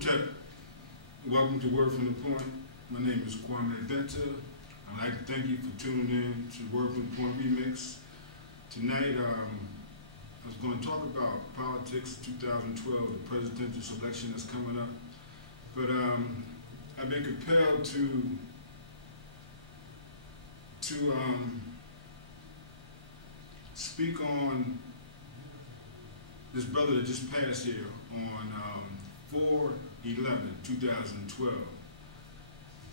Tech. Welcome to Word from the Point. My name is Kwame Binta. I'd like to thank you for tuning in to Word from the Point Remix. Tonight, I was going to talk about politics 2012, the presidential selection that's coming up. But I've been compelled to speak on this brother that just passed here on 4/11/2012.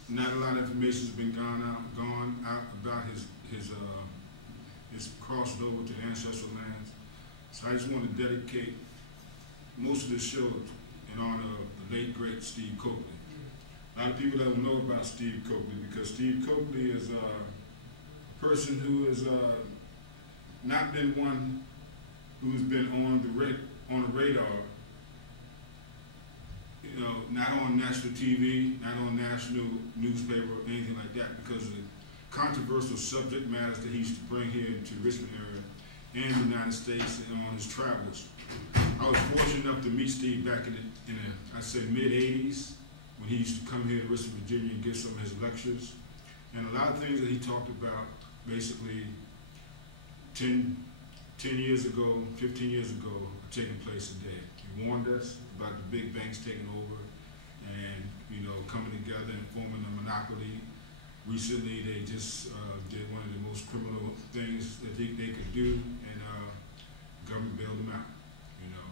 Not a lot of information has been gone out about his crossing over to ancestral lands. So I just want to dedicate most of this show in honor of the late great Steve Coakley. A lot of people don't know about Steve Coakley because Steve Coakley is a person who has not been one who's been on the radar, you know, not on national TV, not on national newspaper or anything like that, because of the controversial subject matters that he used to bring here into Richmond area and the United States and on his travels. I was fortunate enough to meet Steve back in the I'd say mid-'80s, when he used to come here to Richmond, Virginia and give some of his lectures. And a lot of things that he talked about basically 10 years ago, 15 years ago, are taking place today. He warned us about the big banks taking over and, you know, coming together and forming a monopoly. Recently, they just did one of the most criminal things that they could do, and the government bailed them out. You know,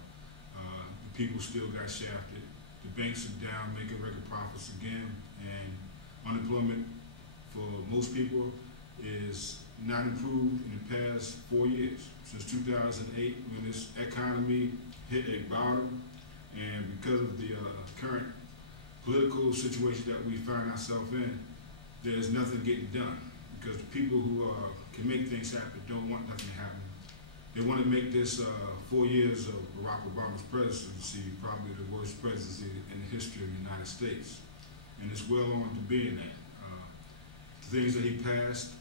the people still got shafted. The banks are down, making record profits again, and unemployment for most people is not improved in the past 4 years. Since 2008, when this economy hit a bottom, and because of the current political situation that we find ourselves in, there's nothing getting done, because the people who can make things happen don't want nothing to happen. They want to make this 4 years of Barack Obama's presidency probably the worst presidency in the history of the United States, and it's well on to being that. The things that he passed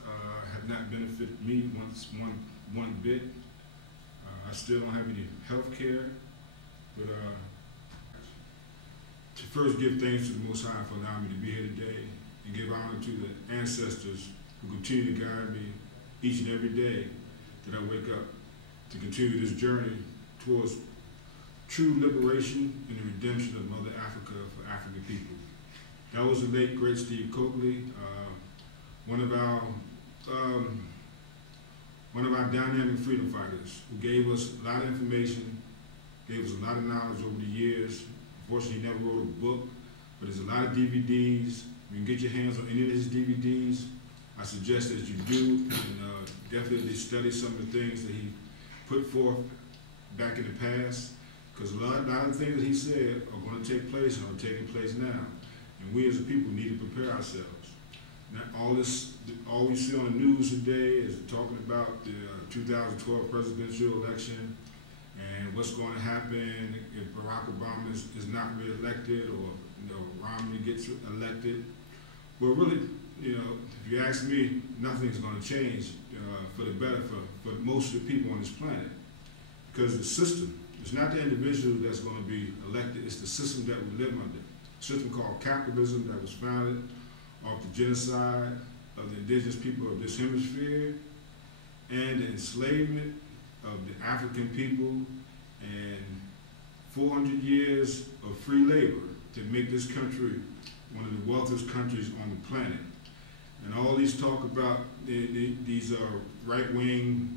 have not benefited me one bit. I still don't have any health care, but to first give thanks to the Most High for allowing me to be here today, and give honor to the ancestors who continue to guide me each and every day that I wake up, to continue this journey towards true liberation and the redemption of Mother Africa for African people. That was the late great Steve Coakley, one of our dynamic freedom fighters, who gave us a lot of information, gave us a lot of knowledge over the years. Unfortunately, he never wrote a book, but there's a lot of DVDs. You can get your hands on any of his DVDs. I suggest that you do, and definitely study some of the things that he put forth back in the past, because a lot of things that he said are going to take place and are taking place now. And we as a people need to prepare ourselves. Not all we see on the news today is talking about the 2012 presidential election and what's going to happen if Barack Obama is not reelected, or, you know, Romney gets elected. Well, really, you know, if you ask me, nothing's going to change for the better for most of the people on this planet, because the system, it's not the individual that's going to be elected, it's the system that we live under. A system called capitalism that was founded off the genocide of the indigenous people of this hemisphere and the enslavement of the African people and 400 years of free labor to make this country one of the wealthiest countries on the planet. And all these talk about these right-wing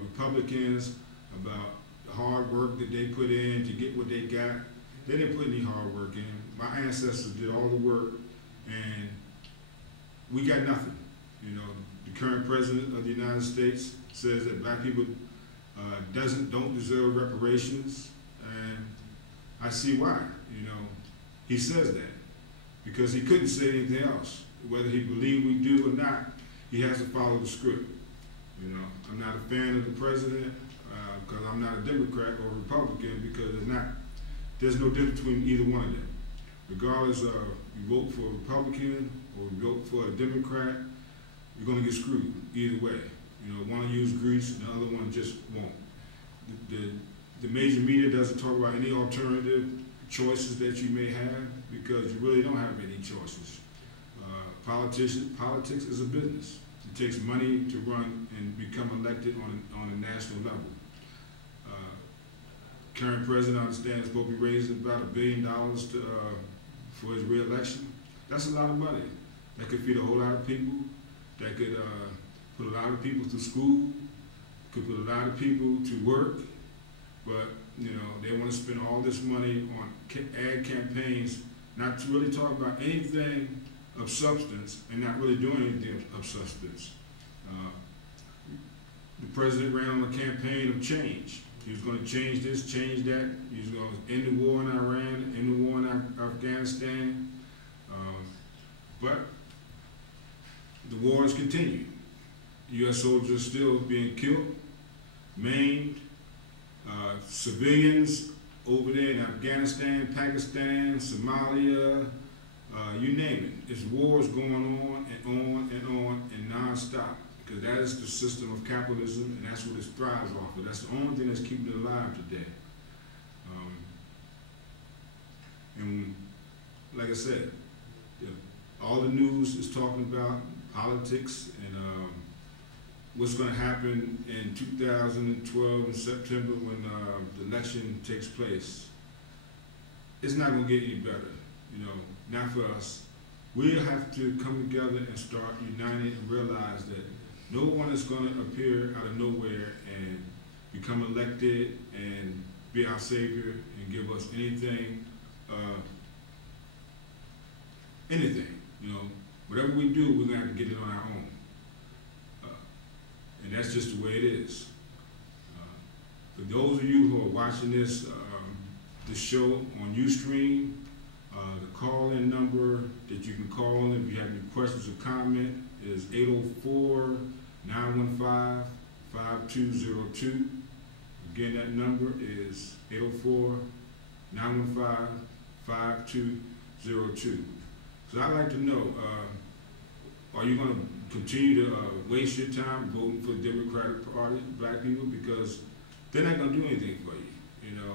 Republicans, about the hard work that they put in to get what they got. They didn't put any hard work in. My ancestors did all the work, and we got nothing. You know, the current president of the United States says that black people don't deserve reparations, and I see why. You know, he says that because he couldn't say anything else. Whether he believed we do or not, he has to follow the script. You know, I'm not a fan of the president because I'm not a Democrat or a Republican, because there's no difference between either one of them. Regardless of you vote for a Republican or you vote for a Democrat, you're going to get screwed either way. You know, one will use grease and the other one just won't. The major media doesn't talk about any alternative choices that you may have, because you really don't have any choices. Politics is a business. It takes money to run and become elected on a national level. Current president, I understand, is supposed to be raising about $1 billion for his re-election. That's a lot of money. That could feed a whole lot of people. That could put a lot of people through school. Could put a lot of people to work. But you know, they want to spend all this money on ad campaigns, not to really talk about anything of substance, and not really doing anything of substance. The president ran on a campaign of change. He was going to change this, change that. He was going to end the war in Iran, end the war in Afghanistan. But the war has continued. U.S. soldiers still being killed, maimed, civilians over there in Afghanistan, Pakistan, Somalia, you name it. It's wars going on and on and on and non-stop, because that is the system of capitalism, and that's what it thrives off of. That's the only thing that's keeping it alive today. And like I said, all the news is talking about politics and what's going to happen in 2012 in September when the election takes place. It's not going to get any better, you know, not for us. We have to come together and start uniting and realize that no one is going to appear out of nowhere and become elected and be our savior and give us anything, you know. Whatever we do, we're going to have to get it on our own. And that's just the way it is. For those of you who are watching this show on Ustream, the call-in number that you can call in if you have any questions or comment is 804-915-5202. Again, that number is 804-915-5202. So I'd like to know, are you going to continue to waste your time voting for the Democratic Party, black people? Because they're not going to do anything for you. You know,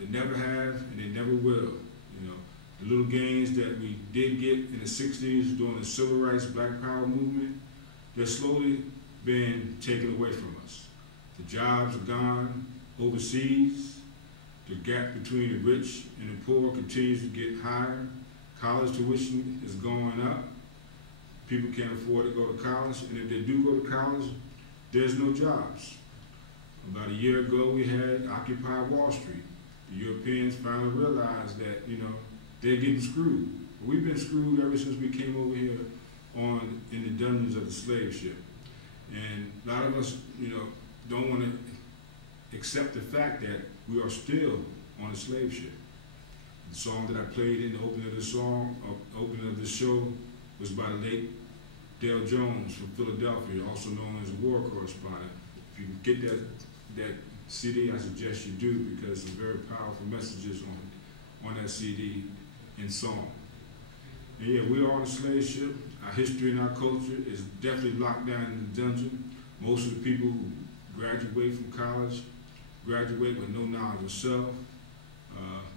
they never have and they never will. You know, the little gains that we did get in the 60s during the Civil Rights Black Power movement, they're slowly being taken away from us. The jobs are gone overseas. The gap between the rich and the poor continues to get higher. College tuition is going up. People can't afford to go to college, and if they do go to college, there's no jobs. About a year ago, we had Occupy Wall Street. The Europeans finally realized that, you know, they're getting screwed. We've been screwed ever since we came over here in the dungeons of the slave ship. And a lot of us, you know, don't want to accept the fact that we are still on a slave ship. The song that I played in the opening of the show was by the late Dale Jones from Philadelphia, also known as a war correspondent. If you can get that CD, I suggest you do, because some very powerful messages on that CD in song. And yeah, we are on a slave ship. Our history and our culture is definitely locked down in the dungeon. Most of the people who graduate from college graduate with no knowledge of self.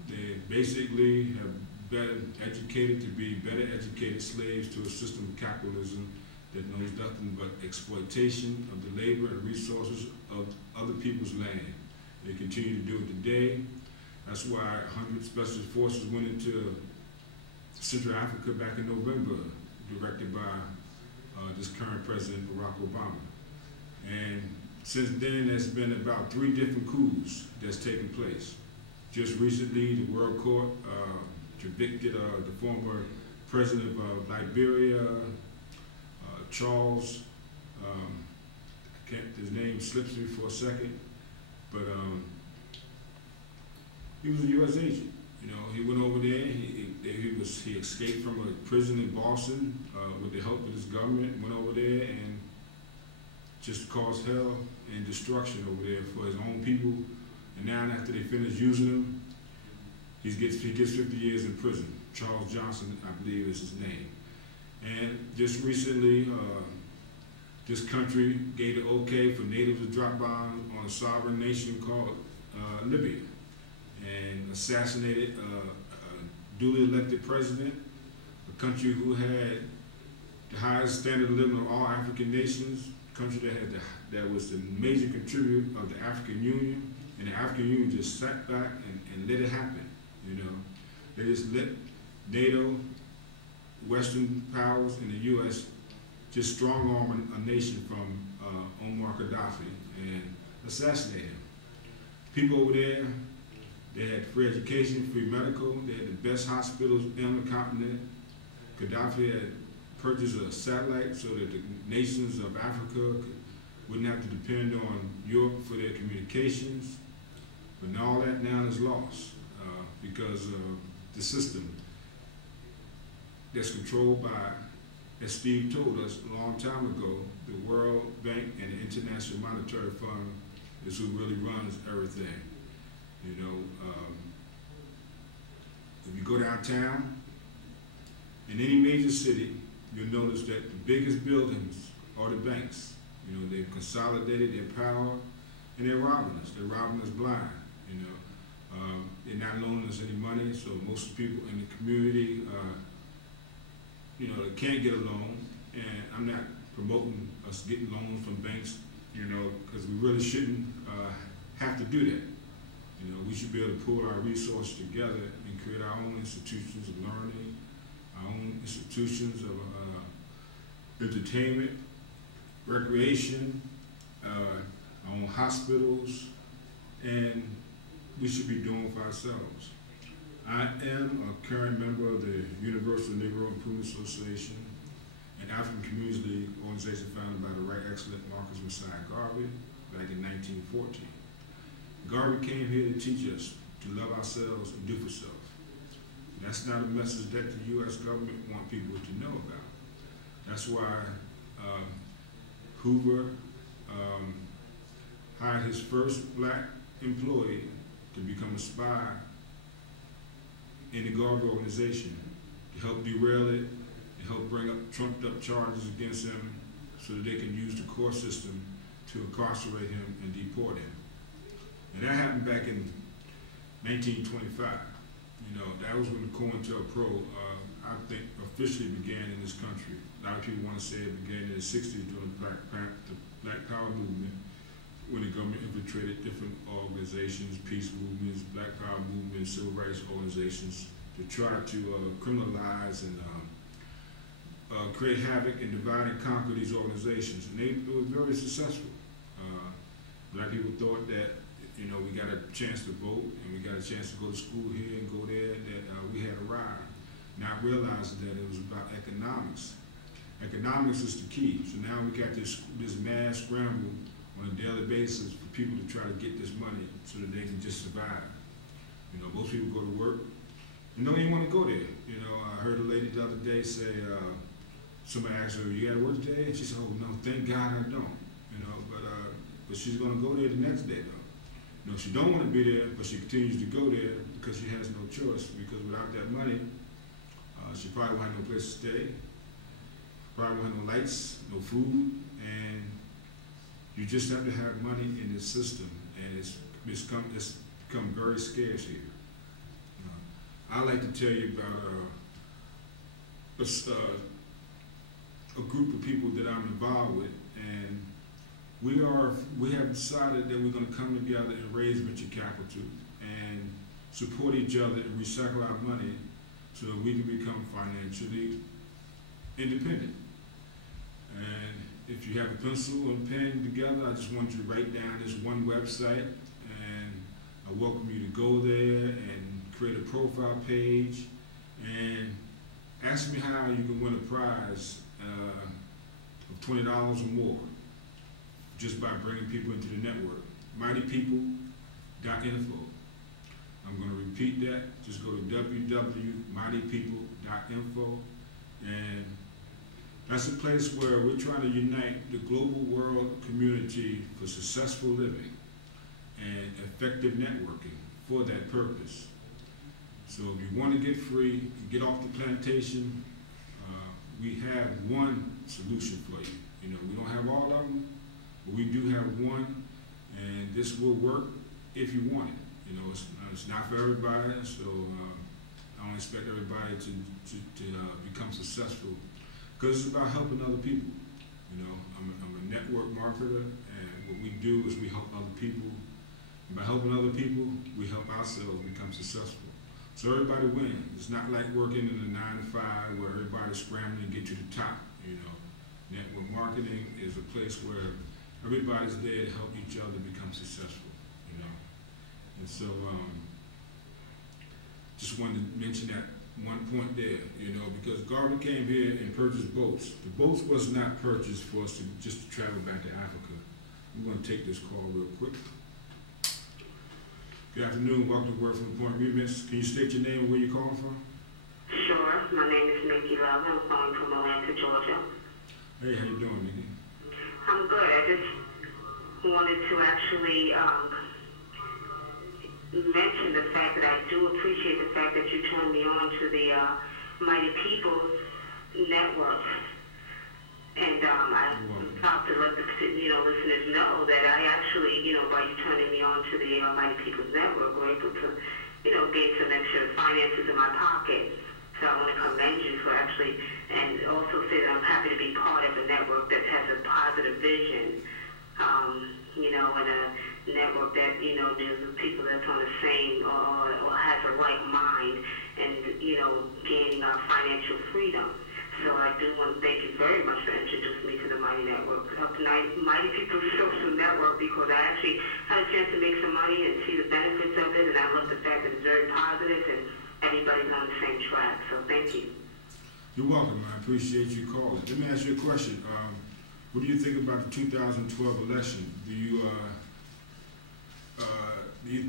They basically have been educated to be better educated slaves to a system of capitalism that knows nothing but exploitation of the labor and resources of other people's land. They continue to do it today. That's why 100 special forces went into Central Africa back in November, directed by this current president, Barack Obama. And since then, there's been about 3 different coups that's taken place. Just recently, the World Court convicted the former president of Liberia, Charles, his name slips me for a second, but he was a U.S. agent. You know, he went over there. He escaped from a prison in Boston with the help of his government. Went over there and just caused hell and destruction over there for his own people. And now, after they finish using him, he gets 50 years in prison. Charles Johnson, I believe, is his name. And just recently, this country gave the okay for natives to drop bombs on a sovereign nation called Libya. and assassinated a duly elected president, a country who had the highest standard of living of all African nations, a country that was the major contributor of the African Union, and the African Union just sat back and let it happen. You know, they just let NATO, Western powers, and the U.S. just strong-arm a nation from Muammar Gaddafi and assassinate him. People over there, they had free education, free medical, they had the best hospitals on the continent. Gaddafi had purchased a satellite so that the nations of Africa wouldn't have to depend on Europe for their communications. But all that now is lost because of the system that's controlled by, as Steve told us a long time ago, the World Bank and the International Monetary Fund is who really runs everything. You know, if you go downtown, in any major city, you'll notice that the biggest buildings are the banks. You know, they've consolidated their power, and they're robbing us. They're robbing us blind. You know, they're not loaning us any money, so most people in the community, you know, they can't get a loan. And I'm not promoting us getting loans from banks, you know, because we really shouldn't have to do that. You know, we should be able to pull our resources together and create our own institutions of learning, our own institutions of entertainment, recreation, our own hospitals, and we should be doing for ourselves. I am a current member of the Universal Negro Improvement Association, an African Communities League organization founded by the Right Excellent Marcus Messiah Garvey back in 1914. Garvey came here to teach us to love ourselves and do for self. That's not a message that the U.S. government want people to know about. That's why Hoover hired his first black employee to become a spy in the Garvey organization to help derail it, to help bring up trumped up charges against him so that they can use the court system to incarcerate him and deport him. And that happened back in 1925. You know, that was when the COINTELPRO, I think, officially began in this country. A lot of people want to say it began in the 60s during the Black Power movement, when the government infiltrated different organizations, peace movements, Black Power movements, civil rights organizations, to try to criminalize and create havoc and divide and conquer these organizations. And they were very successful. Black people thought that, you know, we got a chance to vote and we got a chance to go to school here and go there, that we had arrived. Not realizing that it was about economics. Economics is the key. So now we got this mad scramble on a daily basis for people to try to get this money so that they can just survive. You know, most people go to work and don't even want to go there. You know, I heard a lady the other day say, somebody asked her, "You got to work today?" And she said, "Oh no, thank God I don't." You know, but she's going to go there the next day though. You know, she don't want to be there, but she continues to go there because she has no choice. Because without that money, she probably won't have no place to stay. Probably won't have no lights, no food, and you just have to have money in this system, and it's become very scarce here. I like to tell you about a group of people that I'm involved with, and we have decided that we're going to come together and raise venture capital and support each other and recycle our money so that we can become financially independent. And if you have a pencil and pen together, I just want you to write down this one website, and I welcome you to go there and create a profile page and ask me how you can win a prize of $20 or more just by bringing people into the network. mightypeople.info. I'm going to repeat that. Just go to www.mightypeople.info, and that's a place where we're trying to unite the global world community for successful living and effective networking for that purpose. So if you want to get free, get off the plantation, we have one solution for you. You know, we don't have all of them, but we do have one, and this will work if you want it. You know, It's not for everybody, so I don't expect everybody to become successful, because it's about helping other people. You know, I'm a network marketer, and what we do is we help other people. And by helping other people, we help ourselves become successful. So everybody wins. It's not like working in a 9-to-5 where everybody's scrambling to get to the top. You know, network marketing is a place where everybody's there to help each other become successful. You know, and so just wanted to mention that one point there. You know, because Garvin came here and purchased boats. The boats was not purchased for us to just travel back to Africa. I'm going to take this call real quick. Good afternoon, welcome to Word from the Point Remix. Can you state your name and where you're calling from? Sure, my name is Nikki Love. I'm calling from Atlanta, Georgia. Hey, how you doing, Nikki? I'm good. I just wanted to actually mention the fact that I do appreciate the fact that you turned me on to the Mighty People's Network. And I'm proud to let the listeners know that I actually, by you turning me on to the Mighty People's Network, we're able to, gain some extra finances in my pocket. So I want to commend you for actually, and also say that I'm happy to be part of a network that has a positive vision, and a network that, deals with people that's on the same or has a right mind and, gaining our financial freedom. So I do want to thank you very much for introducing me to the Mighty Network, Mighty People's Social Network, because I actually had a chance to make some money and see the benefits of it, and I love the fact that it's very positive and everybody's on the same track. So thank you. You're welcome. I appreciate you calling. Let me ask you a question. What do you think about the 2012 election? Do you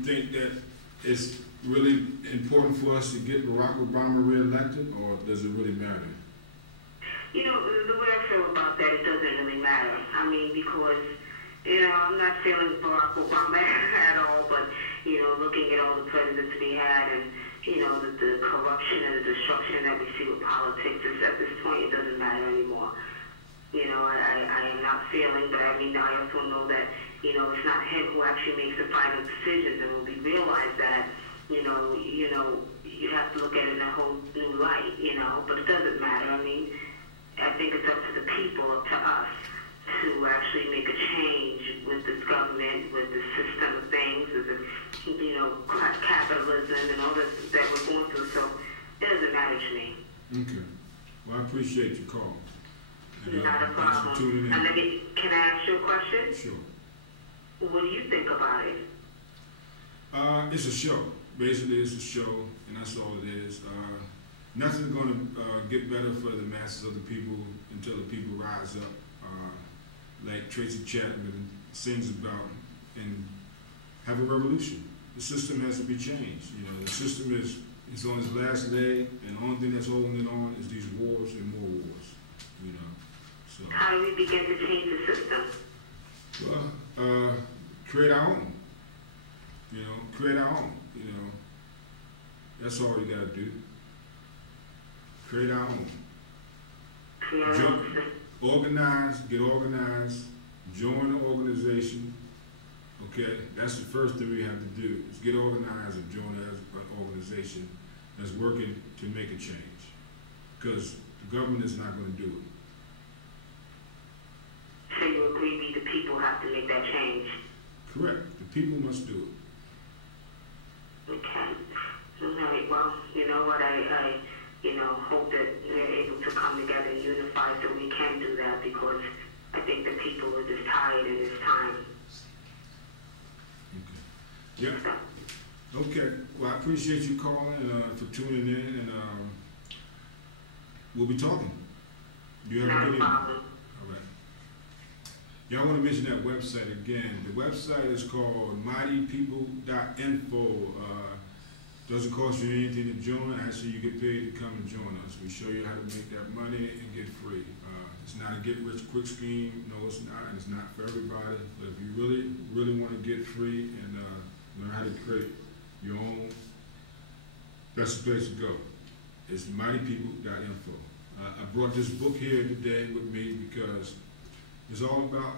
think that it's really important for us to get Barack Obama reelected, or does it really matter? The way I feel about that, it doesn't really matter. I mean, because, I'm not feeling Barack Obama at all, but, looking at all the presidents we had and, the corruption and the destruction that we see with politics, at this point, it doesn't matter anymore. I am not feeling, but I also know that, it's not him who actually makes the final decisions, and when we realize that, you have to look at it in a whole new light, but it doesn't matter. I think it's up to the people, up to us, to actually make a change with this government, with the system of things, with the, capitalism and all this that we're going through. So it doesn't matter to me. Okay. Well, I appreciate your call. And, not a problem. Thanks for tuning in. And can I ask you a question? Sure. What do you think about it? It's a show. Basically, it's a show, and that's all it is. Nothing's going to get better for the masses of the people until the people rise up, like Tracy Chapman sings about, and have a revolution. The system has to be changed. The system is on its last leg, and the only thing that's holding it on is these wars and more wars. So how do we begin to change the system? Well, create our own. Create our own. That's all you got to do. Create our own. Organize, get organized, join the organization. Okay, that's the first thing we have to do, is get organized and join an organization that's working to make a change. Because the government is not going to do it. So you agree the people have to make that change? Correct. The people must do it. Okay. All right. Well, you know what? I hope that we're able to come together and unify so we can do that, because I think the people are just tired in this time. Okay. Yeah. Okay. Well, I appreciate you calling and for tuning in, and we'll be talking. You have a good evening. All right. Y'all want to mention that website again. The website is called mightypeople.info. Doesn't cost you anything to join. Actually, you get paid to come and join us. We show you how to make that money and get free. It's not a get-rich-quick scheme. No, it's not. And it's not for everybody. But if you really, really want to get free and learn how to create your own, that's the place to go. It's mightypeople.info. I brought this book here today with me because it's all about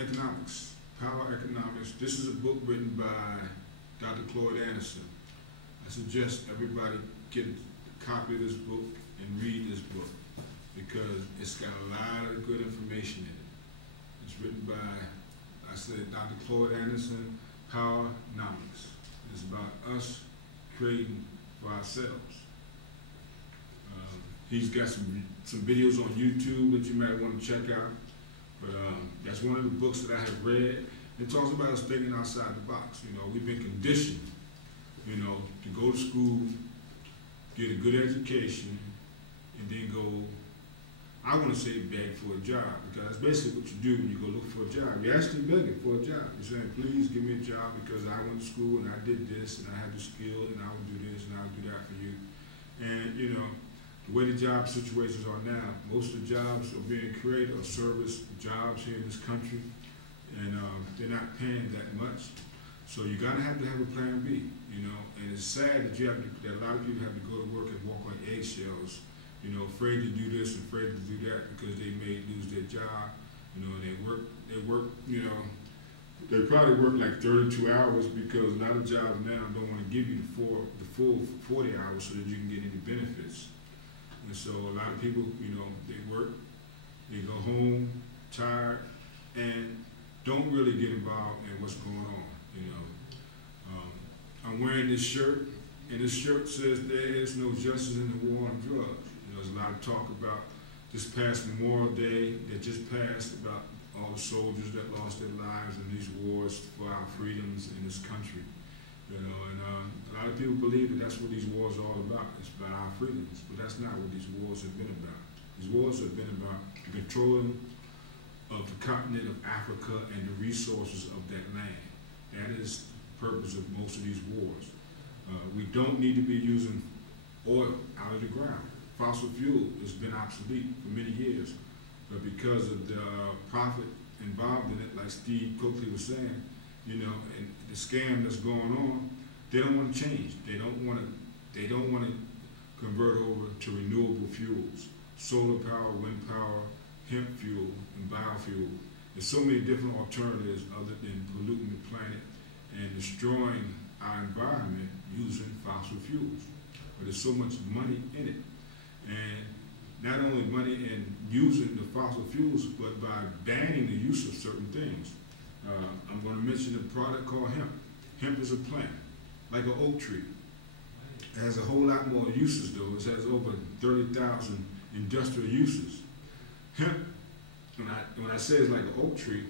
economics, power economics. This is a book written by Dr. Claude Anderson. I suggest everybody get a copy of this book and read this book because it's got a lot of good information in it. It's written by, I said, Dr. Claude Anderson, Powernomics. It's about us creating for ourselves. He's got some videos on YouTube that you might want to check out. But that's one of the books that I have read. It talks about us thinking outside the box. You know, we've been conditioned, you know, to go to school, get a good education, and then go, I want to say beg for a job, because that's basically what you do when you go look for a job. You're actually begging for a job. You're saying, please give me a job because I went to school and I did this and I have the skill and I will do this and I will do that for you. And, you know, the way the job situations are now, most of the jobs are being created or service jobs here in this country, and they're not paying that much. So you're gonna have to have a plan B, you know. And it's sad that that a lot of people have to go to work and walk on eggshells, you know, afraid to do this, afraid to do that because they may lose their job, you know. And they work, you know. They probably work like 32 hours because a lot of jobs now don't want to give you the full 40 hours so that you can get any benefits. And so a lot of people, you know, they work, they go home tired, and don't really get involved in what's going on, you know. I'm wearing this shirt, and this shirt says there is no justice in the war on drugs. You know, there's a lot of talk about this past Memorial Day that just passed about all the soldiers that lost their lives in these wars for our freedoms in this country. You know, and a lot of people believe that that's what these wars are all about. It's about our freedoms, but that's not what these wars have been about. These wars have been about the controlling of the continent of Africa and the resources of that land. That is the purpose of most of these wars. We don't need to be using oil out of the ground. Fossil fuel has been obsolete for many years, but because of the profit involved in it, like Steve Coakley was saying, you know, and the scam that's going on, they don't want to change. They don't want to convert over to renewable fuels, solar power, wind power, hemp fuel, and biofuel. There's so many different alternatives other than polluting the planet and destroying our environment using fossil fuels. But there's so much money in it. And not only money in using the fossil fuels, but by banning the use of certain things. I'm going to mention a product called hemp. Hemp is a plant, like an oak tree. It has a whole lot more uses, though. It has over 30,000 industrial uses. Hemp, when I say it's like an oak tree,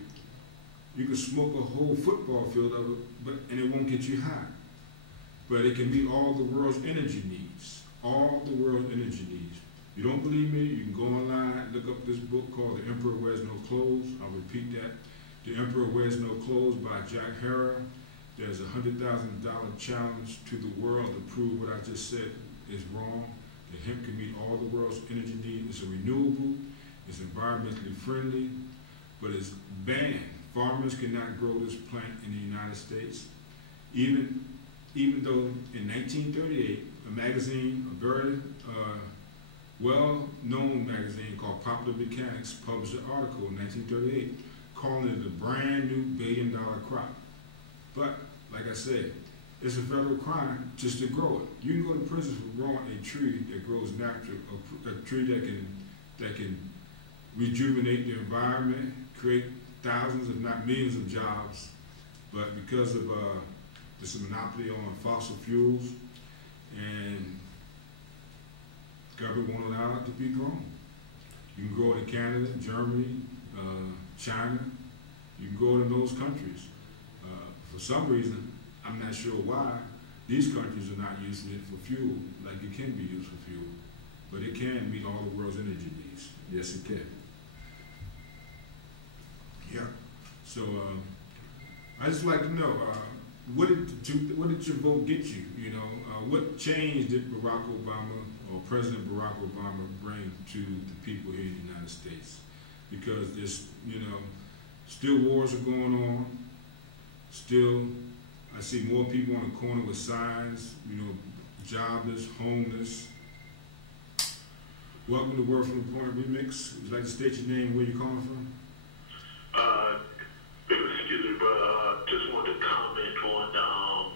you can smoke a whole football field of it, and it won't get you high. But it can meet all the world's energy needs. All the world's energy needs. You don't believe me? You can go online, look up this book called The Emperor Wears No Clothes. I'll repeat that. The Emperor Wears No Clothes by Jack Herer. There's a $100,000 challenge to the world to prove what I just said is wrong. That hemp can meet all the world's energy needs. It's a renewable, it's environmentally friendly, but it's banned. Farmers cannot grow this plant in the United States. Even though in 1938, a magazine, a very well-known magazine called Popular Mechanics published an article in 1938 calling it a brand new billion-dollar crop. But, like I said, it's a federal crime just to grow it. You can go to prison for growing a tree that grows natural, a tree that can rejuvenate the environment, create thousands, if not millions of jobs. But because of this monopoly on fossil fuels, and government won't allow it to be grown. You can grow it in Canada, Germany, China. You can grow it in those countries. For some reason, I'm not sure why, these countries are not using it for fuel like it can be used for fuel. But it can meet all the world's energy needs. Yes, it can. Yeah. So I just like to know, what did your vote get you? You know, what change did Barack Obama or President Barack Obama bring to the people here in the United States? Because there's, you know, still wars are going on. Still, I see more people on the corner with signs, you know, jobless, homeless. Welcome to Word from the Point Remix. Would you like to state your name and where you're calling from? Excuse me, but just wanted to comment on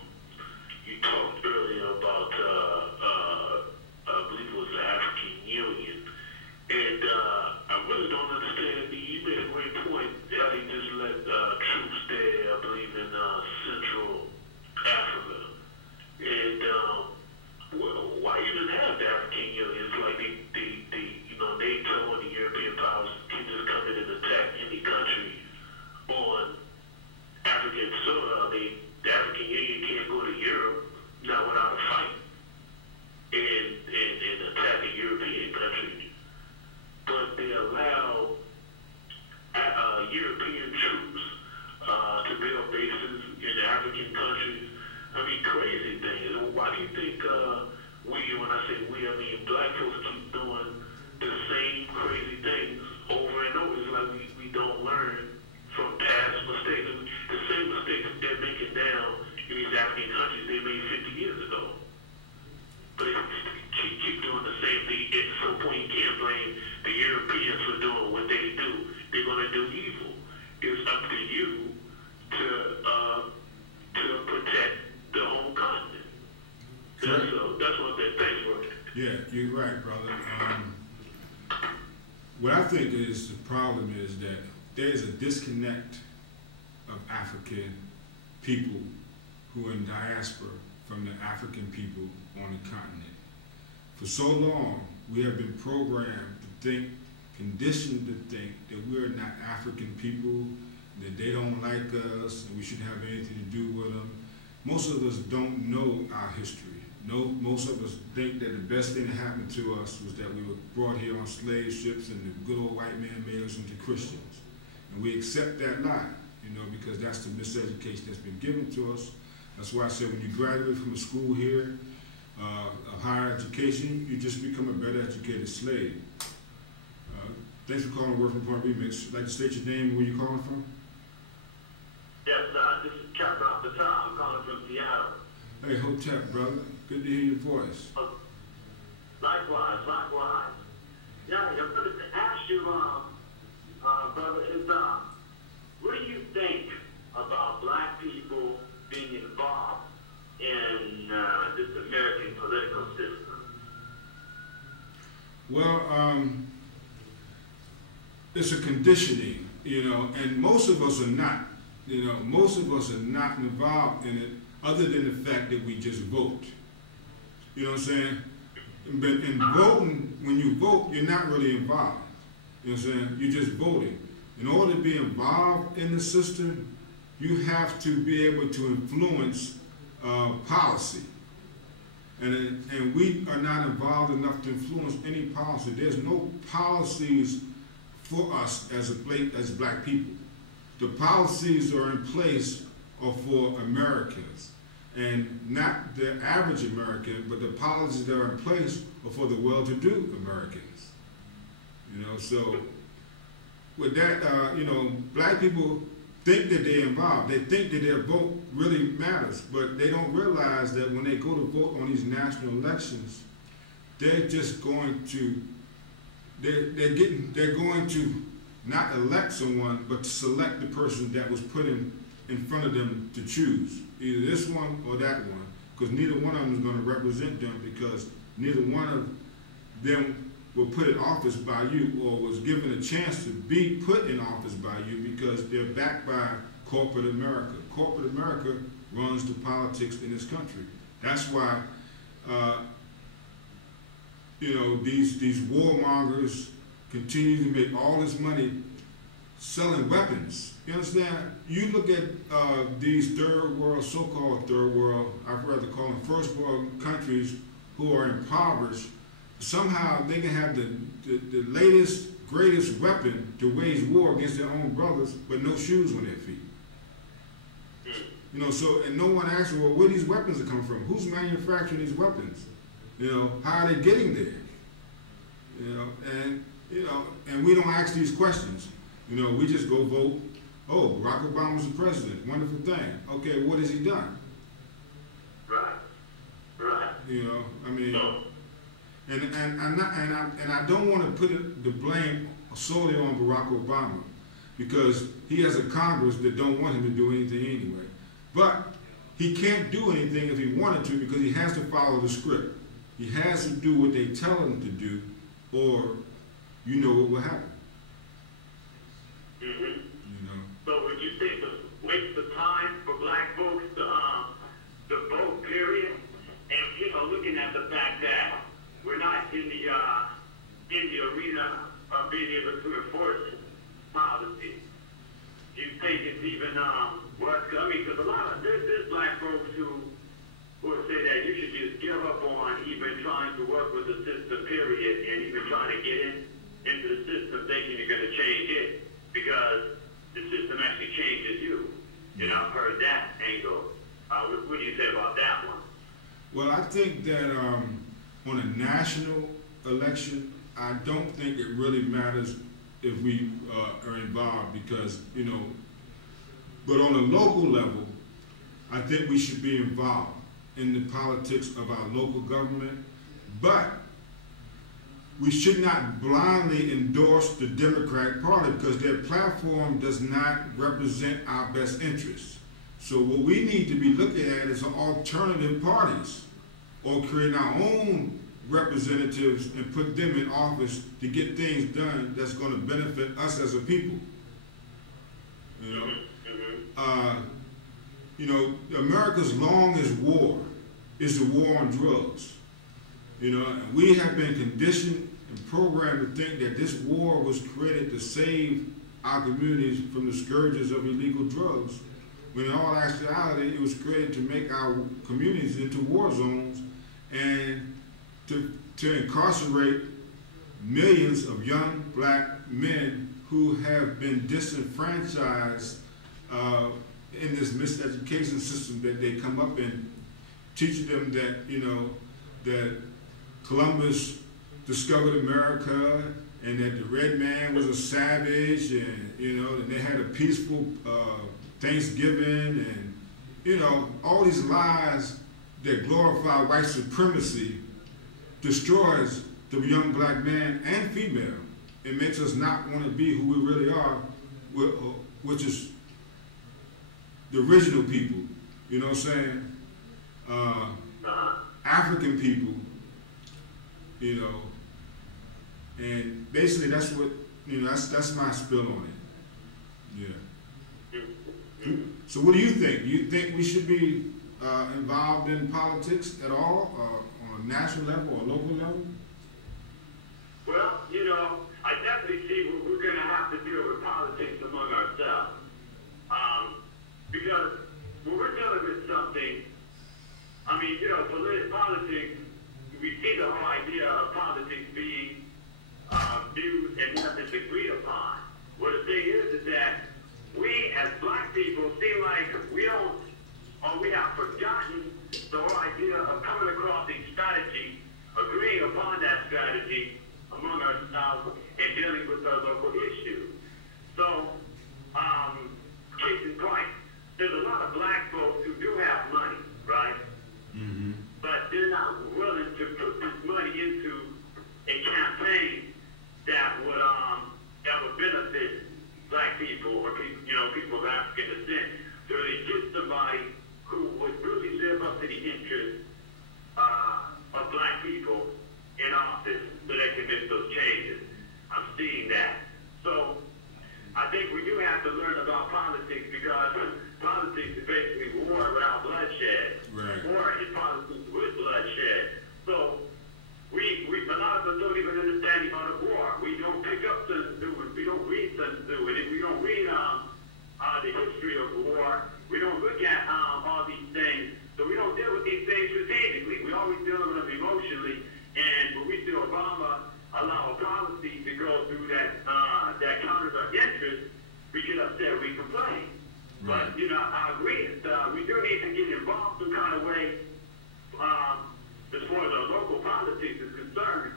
like I mean, black folks keep doing the same crazy things over and over. It's like we don't learn from past mistakes. The same mistakes they're making now in these African countries they made 50 years ago. But they keep doing the same thing. At some point, you can't blame the Europeans for doing what they do. They're going to do evil. It's up to you to protect the whole continent. That's what that thing's working. Yeah, you're right, brother. What I think is the problem is that there's a disconnect of African people who are in diaspora from the African people on the continent. For so long, we have been programmed to think, conditioned to think that we're not African people, that they don't like us, and we shouldn't have anything to do with them. Most of us don't know our history. Most of us think that the best thing that happened to us was that we were brought here on slave ships and the good old white man made us into Christians. And we accept that lie, because that's the miseducation that's been given to us. That's why I said when you graduate from a school here, of higher education, you just become a better educated slave. Thanks for calling Working Point Remix. Like to state your name and where you're calling from? Yes, this is Captain off the top. I'm calling from Seattle. Hey, Hotep, brother. Good to hear your voice. Likewise. Yeah, I wanted to ask you, brother, what do you think about black people being involved in this American political system? Well, it's a conditioning, and most of us are not. Most of us are not involved in it other than the fact that we just vote. You know what I'm saying? But in voting, when you vote, you're not really involved. You know what I'm saying? You're just voting. In order to be involved in the system, you have to be able to influence policy. And we are not involved enough to influence any policy. There's no policies for us as black people. The policies are in place are for Americans, and not the average American, but the policies that are in place are for the well-to-do Americans. So with that, black people think that they're involved. They think that their vote really matters, but they don't realize that when they go to vote on these national elections, they're just going to, they're going to not elect someone, but to select the person that was put in front of them to choose, either this one or that one, because neither one of them is going to represent them, because neither one of them were put in office by you or was given a chance to be put in office by you, because they're backed by corporate America. Corporate America runs the politics in this country. That's why, these warmongers continue to make all this money selling weapons. You understand? You look at these third world, so-called third world, I'd rather call them first world countries who are impoverished. Somehow they can have the latest, greatest weapon to wage war against their own brothers, but no shoes on their feet. And no one asks, well, where these weapons are coming from? Who's manufacturing these weapons? How are they getting there? And we don't ask these questions. We just go vote. Oh, Barack Obama's the president. Wonderful thing. Okay, what has he done? Right. And I don't want to put the blame solely on Barack Obama, because he has a Congress that don't want him to do anything anyway. But he can't do anything if he wanted to, because he has to follow the script. He has to do what they tell him to do, or what will happen. Mm-hmm. So would you think it's a waste of time for black folks to vote, period? And looking at the fact that we're not in the arena of being able to enforce policy. Do you think it's even because a lot of there's black folks who will say that you should just give up on even trying to work with the system, period, and even trying to get into the system thinking you're going to change it, because the system actually changes you. I've heard that angle. What do you say about that one? Well, I think that on a national election, I don't think it really matters if we are involved because, you know, but on a local level, I think we should be involved in the politics of our local government, but we should not blindly endorse the Democratic Party because their platform does not represent our best interests. So what we need to be looking at is alternative parties or create our own representatives and put them in office to get things done that's going to benefit us as a people. You know, America's longest war is the war on drugs. You know, and we have been conditioned and programmed to think that this war was created to save our communities from the scourges of illegal drugs, when in all actuality, it was created to make our communities into war zones and to incarcerate millions of young black men who have been disenfranchised in this miseducation system that they come up in, teaching them that, you know, that Columbus discovered America and that the red man was a savage and, you know, and they had a peaceful Thanksgiving and, you know, all these lies that glorify white supremacy destroys the young black man and female. It makes us not want to be who we really are, which is the original people, you know what I'm saying? African people, you know, and basically that's what, you know, that's my spill on it. Yeah. So what do you think? Do you think we should be involved in politics at all, on a national level or local level? Well, you know, I definitely see we're going to have to deal with politics among ourselves. Because when we're dealing with something, I mean, you know, politics, we see the whole idea of politics being viewed and methods agreed upon. Well, the thing is that we as black people seem like we don't, or we have forgotten the whole idea of coming across a strategy, agreeing upon that strategy among ourselves and dealing with our local issues. So, case in point, there's a lot of black folks who do have money, right? Mm-hmm. But they're not willing to put this money into a campaign that would benefit black people or people, you know, people of African descent. So they get somebody who would really live up to the interests of black people in office so they can make those changes. I'm seeing that. So I think we do have to learn about politics because politics is basically war without bloodshed. Right. War is politics with bloodshed. So a lot of us don't even understand the art of war. We don't pick up Sun Tzu, we don't read Sun Tzu, and we don't read the history of war. We don't look at all these things. So we don't deal with these things strategically. We always deal with them emotionally. And when we see Obama allow a policy to go through that counters our interests, we get upset, we complain. Right. But, you know, I agree. We do need to get involved some kind of way as far as our local politics is concerned.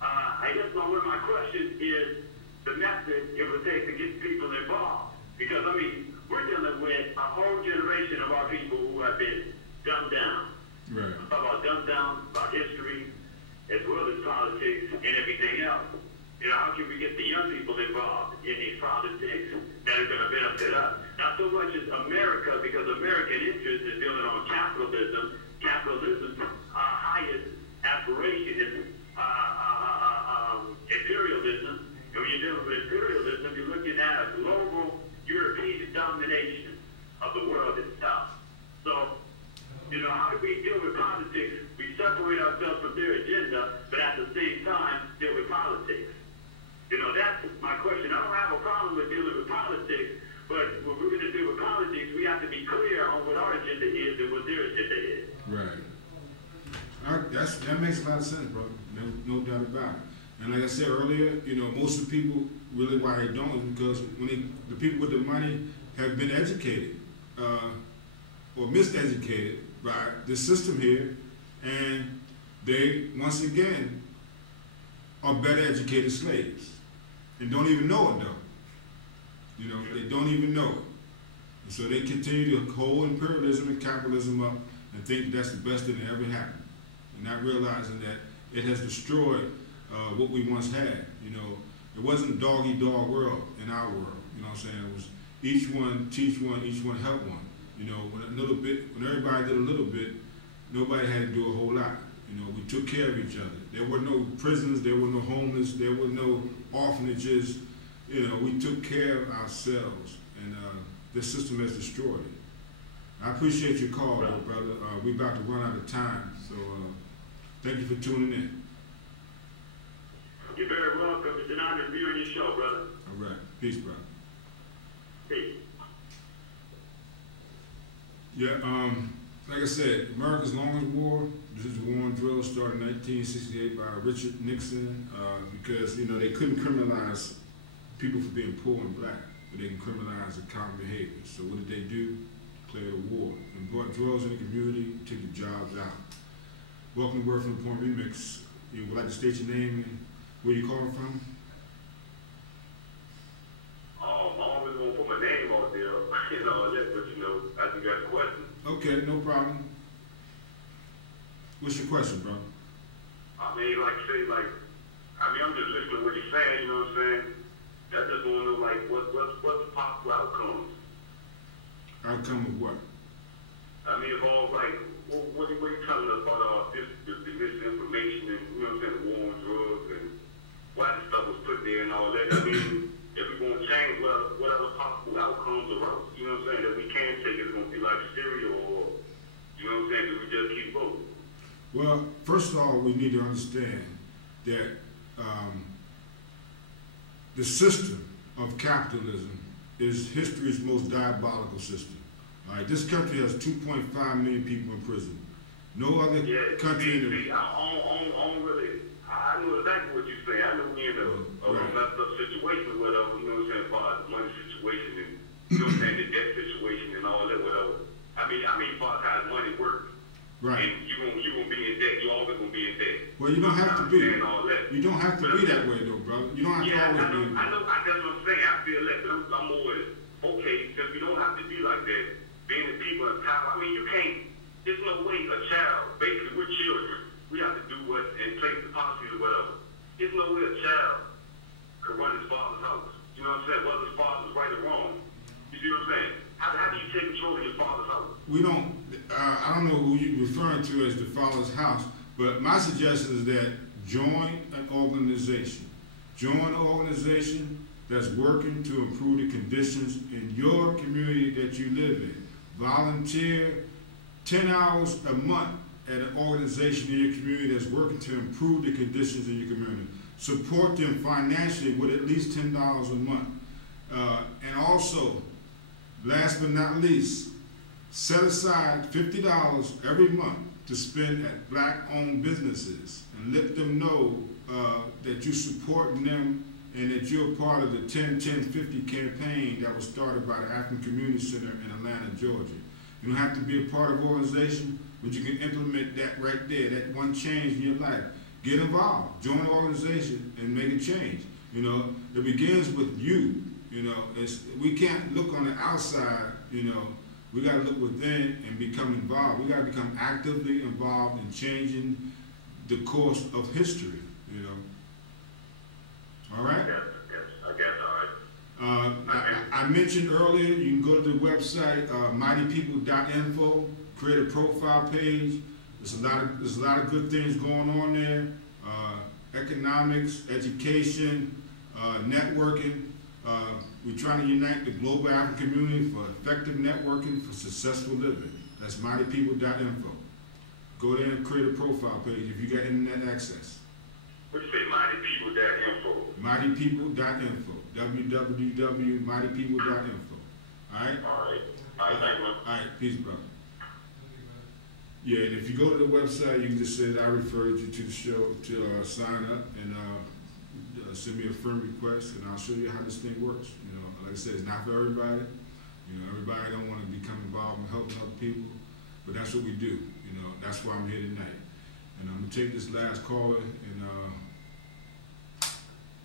I guess one of my questions is the method it would take to get people involved. Because, I mean, we're dealing with a whole generation of our people who have been dumbed down. Right. About dumbed down, about history, as well as politics and everything else. You know, how can we get the young people involved in these politics that are going to benefit us? Not so much as America, because American interest is building on capitalism. Capitalism's highest aspiration is imperialism. And when you're dealing with imperialism, you're looking at a global European domination of the world itself. So, you know, how do we deal with politics? We separate ourselves from their agenda, but at the same time, deal with politics. You know, that's my question. I don't have a problem with dealing with politics, but when we're going to deal with politics, we have to be clear on what our agenda is and what their agenda is. Right. That makes a lot of sense, bro. No doubt about it. And like I said earlier, you know, most of the people, really why they don't is because the people with the money have been educated or miseducated by the system here, and they, once again, are better educated slaves and don't even know it though. You know, they don't even know it. And so they continue to hold imperialism and capitalism up and think that's the best thing that ever happened. And not realizing that it has destroyed what we once had. You know, it wasn't a dog-eat-dog world in our world. You know what I'm saying? It was each one teach one, each one help one. You know, when everybody did a little bit, nobody had to do a whole lot. You know, we took care of each other. There were no prisons, there were no homeless, there were no orphanages. You know, we took care of ourselves, and this system has destroyed it. I appreciate your call, though, brother. We're about to run out of time, so thank you for tuning in. You're very welcome. It's an honor to be on your show, brother. All right. Peace, brother. Peace. Yeah, like I said, America's longest war, this is the war on drugs, started in 1968 by Richard Nixon, because, you know, they couldn't criminalize people for being poor and black, but they can criminalize the common behavior. So what did they do? Declare a war and brought drugs in the community, take the jobs out. Welcome to Word from the Point Remix. You would like to state your name and where you calling from? I always want to put my name out there, you know, but you know, I think that's a question. Okay, no problem. What's your question, bro? I mean, like, I'm just listening to what you're saying, you know what I'm saying? I just want to know, like, what's the possible outcomes? Outcome of what? I mean, involves, like, what are you telling us about the misinformation and, you know what I'm saying, the war on drugs and why this stuff was put there and all that? I mean, if we're going to change whatever possible outcomes or routes, you know what I'm saying, that we can take, it's going to be like stereo or, you know what I'm saying, do we just keep voting? Well, first of all, we need to understand that the system of capitalism is history's most diabolical system. All right, this country has 2.5 million people in prison. No other country in the... I know exactly what you're saying. I know we're in a messed up situation or whatever, you know what I'm saying, as far as the money situation and, you know what I'm saying, the debt situation and all that, whatever. I mean, as far as how money works. Right. And you're gonna be in debt. You always gonna be in debt. Well, you don't have to be. You don't have to be that way, though, brother. You don't have to always be. I know. That's what I'm saying. I feel like I'm more okay because we don't have to be like that. Being the people in power. I mean, you can't. There's no way a child. Basically, we're children. We have to do what and place the policies or whatever. There's no way a child could run his father's house. You know what I'm saying? Whether his father's right or wrong. You see what I'm saying? How do you take control of your father's house? We don't. I don't know who you're referring to as the father's house, but my suggestion is that join an organization. Join an organization that's working to improve the conditions in your community that you live in. Volunteer 10 hours a month at an organization in your community that's working to improve the conditions in your community. Support them financially with at least $10 a month. And also, last but not least, set aside $50 every month to spend at black-owned businesses and let them know that you're supporting them and that you're a part of the 10-10-50 campaign that was started by the African Community Center in Atlanta, Georgia. You don't have to be a part of an organization, but you can implement that right there, that one change in your life. Get involved, join an organization, and make a change. You know, it begins with you. You know, we can't look on the outside. You know, we got to look within and become involved. We got to become actively involved in changing the course of history. You know. All right. Yes, I guess. All right. I mentioned earlier, you can go to the website mightypeople.info, create a profile page. There's a lot of good things going on there. Economics, education, networking. We're trying to unite the global African community for effective networking for successful living. That's mightypeople.info. Go there and create a profile page if you got internet access. What you say, mightypeople.info? Mightypeople.info. www.mightypeople.info. All right? All right. All right, thank you. All right, peace, brother. Yeah, and if you go to the website, you can just say that I referred you to the show to sign up and send me a friend request, and I'll show you how this thing works. You know, like I said, it's not for everybody. You know, everybody don't want to become involved in helping other people, but that's what we do. You know, that's why I'm here tonight. And I'm going to take this last caller and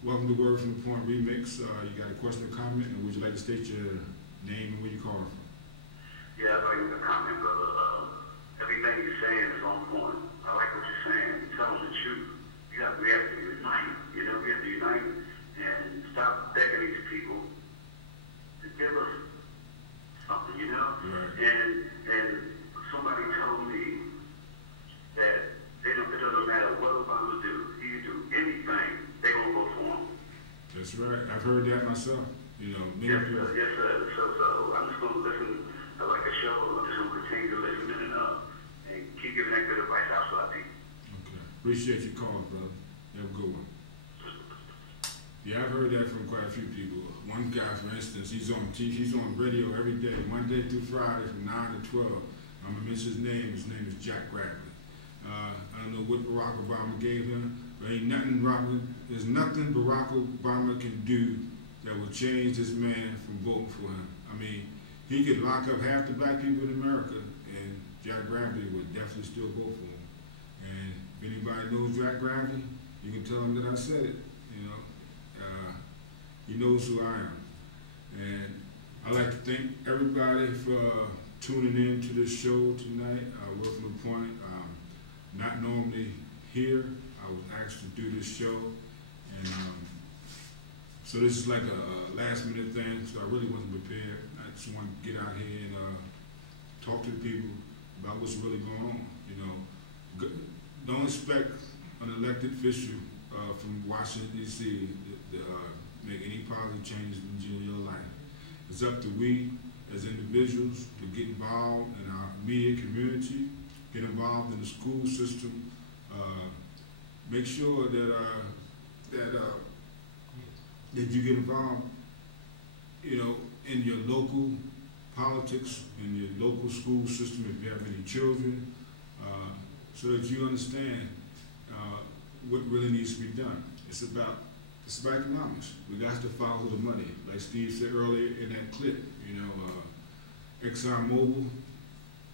welcome to Word from the Point Remix. You got a question or comment, and would you like to state your name and where you calling from? Yeah, I'd like to comment, brother. Everything you're saying is on point. I like what you're saying. You're telling the truth. We have to unite. You know, we have to unite and stop begging these people to give us something, you know? Right. And somebody told me that it doesn't matter what Obama do. He can do anything. They're going to vote for him. That's right. I've heard that myself. You know, Yes, sir. So I'm just going to listen. I like the show. I'm just going to continue to listen and keep giving that good advice out to our people. Okay. Appreciate your call, brother. Have a good one. Yeah, I've heard that from quite a few people. One guy, for instance, he's on radio every day, Monday through Friday from 9 to 12. I'm going to mention his name. His name is Jack Bradley. I don't know what Barack Obama gave him, but there's nothing Barack Obama can do that will change this man from voting for him. I mean, he could lock up half the black people in America, and Jack Bradley would definitely still vote for him. And if anybody knows Jack Bradley, you can tell him that I said it. You know, he knows who I am. And I'd like to thank everybody for tuning in to this show tonight. Word from the Point. Not normally here. I was asked to do this show, and so this is like a last-minute thing. So I really wasn't prepared. I just wanted to get out here and talk to the people about what's really going on. You know, don't expect an elected official from Washington D.C. to make any positive changes in your life. It's up to we as individuals to get involved in our immediate community. Get involved in the school system. Make sure that you get involved, you know, in your local politics, in your local school system if you have any children, so that you understand what really needs to be done. It's about economics. We got to follow the money, like Steve said earlier in that clip. You know, ExxonMobil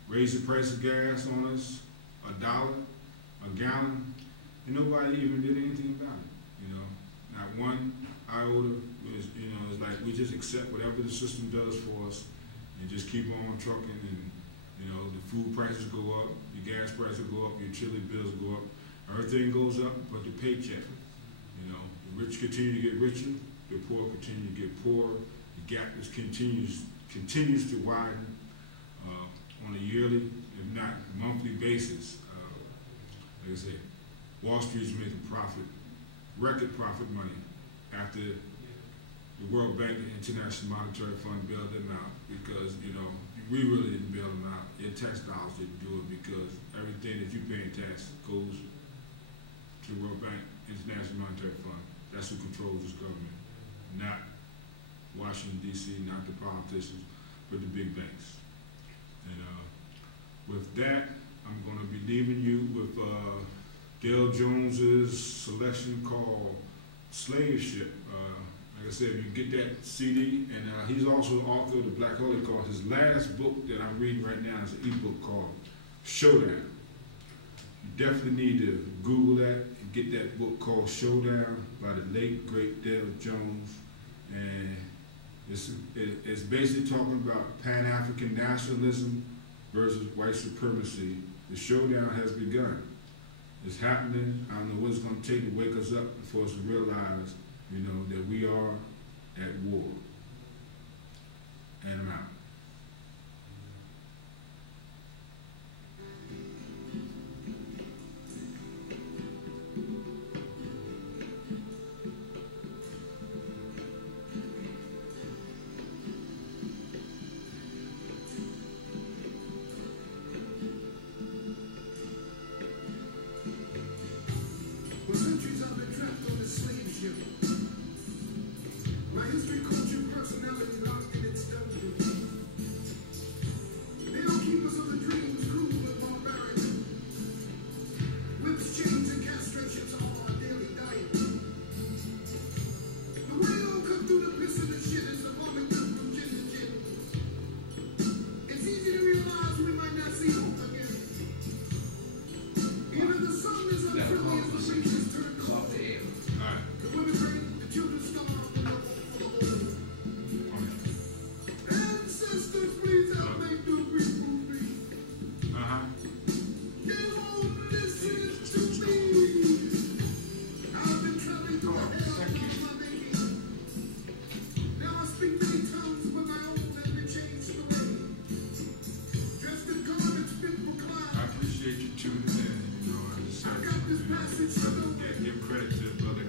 raised the price of gas on us $1 a gallon, and nobody even did anything about it. You know, not one iota. You know, it's like we just accept whatever the system does for us and just keep on trucking. And you know, the food prices go up, the gas prices go up, your utility bills go up, everything goes up, but the paycheck. You know, the rich continue to get richer, the poor continue to get poorer. The gap just continues to widen. On a yearly, if not monthly basis. Like I said, Wall Street's making record profit money after the World Bank and International Monetary Fund bailed them out because, you know, we really didn't bail them out. Your tax dollars didn't do it because everything that you pay in tax goes to the World Bank, International Monetary Fund. That's who controls this government, not Washington, D.C., not the politicians, but the big banks. And with that, I'm going to be leaving you with Dale Jones's selection called Slave Ship. Like I said, you get that CD, and he's also the author of the Black Holocaust. His last book that I'm reading right now is an ebook called Showdown. You definitely need to Google that and get that book called Showdown by the late, great Dale Jones. And it's basically talking about Pan-African nationalism versus white supremacy. The showdown has begun. It's happening. I don't know what it's going to take to wake us up for us to realize, you know, that we are at war. And I'm out. My history, culture, personality locked in its dungeon.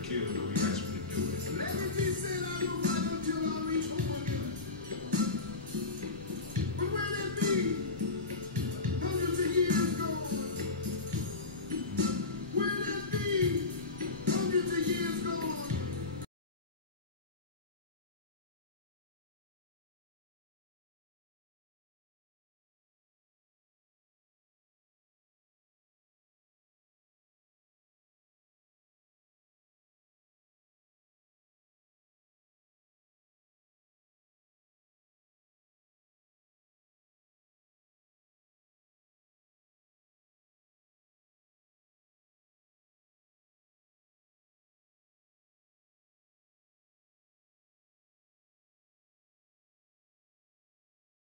killed